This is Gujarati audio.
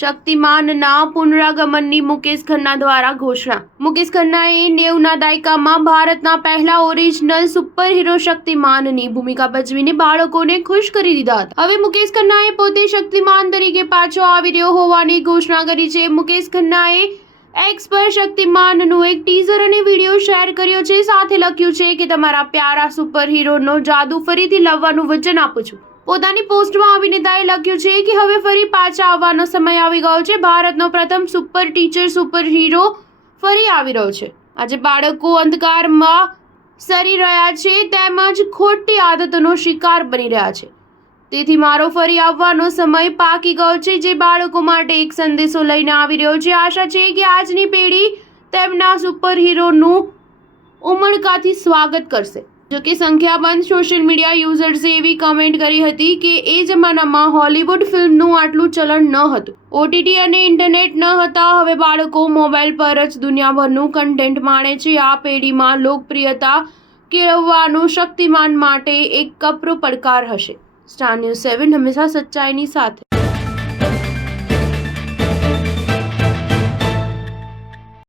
શક્તિમાનના પુનરાગમનની મુકેશ ખન્ના દ્વારા ઘોષણા. મુકેશ ખન્નાએ 90ના દાયકામાં ભારતના પહેલા ઓરિજિનલ સુપરહીરો શક્તિમાનની ભૂમિકા ભજવીને બાળકોને ખુશ કરી દીધા હતા. હવે મુકેશ ખન્નાએ પોતે શક્તિમાન તરીકે પાછો આવી રહ્યો હોવાની ઘોષણા કરી છે. મુકેશ ખન્નાએ એક્સ પર શક્તિમાનનું એક ટીઝર અને વિડીયો શેર કર્યો છે. સાથે લખ્યું છે કે તમારા પ્યારા સુપરહીરોનો જાદુ ફરીથી લાવવાનું વચન આપું છું. પોતાની પોસ્ટમાં અભિનેતાએ લખ્યું છે કે હવે ફરી પાછા આવવાનો સમય આવી ગયો છે. ભારતનો પ્રથમ સુપર ટીચર સુપરહીરો ફરી આવી રહ્યો છે. આજે બાળકો અંધકારમાં સરી રહ્યા છે તેમજ ખોટી આદતોનો શિકાર બની રહ્યા છે. તેથી મારો ફરી આવવાનો સમય પાકી ગયો છે, જે બાળકો માટે એક સંદેશો લઈને આવી રહ્યો છે. આશા છે કે આજની પેઢી તેમના સુપરહીરોનું ઉમળકાથી સ્વાગત કરશે. જોકે સંખ્યાબંધ સોશિયલ મીડિયા યુઝર્સે એવી કમેન્ટ કરી હતી કે એ જમાનામાં હોલિવૂડ ફિલ્મનું આટલું ચલણ ન હતું, ઓટીટી અને ઇન્ટરનેટ ન હતા. હવે બાળકો મોબાઈલ પર જ દુનિયાભરનું કન્ટેન્ટ માણે છે. આ પેઢીમાં લોકપ્રિયતા કેળવવાનું શક્તિમાન માટે એક કપરો પડકાર હશે. સ્ટાર ન્યૂઝ 7 હંમેશા સચ્ચાઈની સાથે.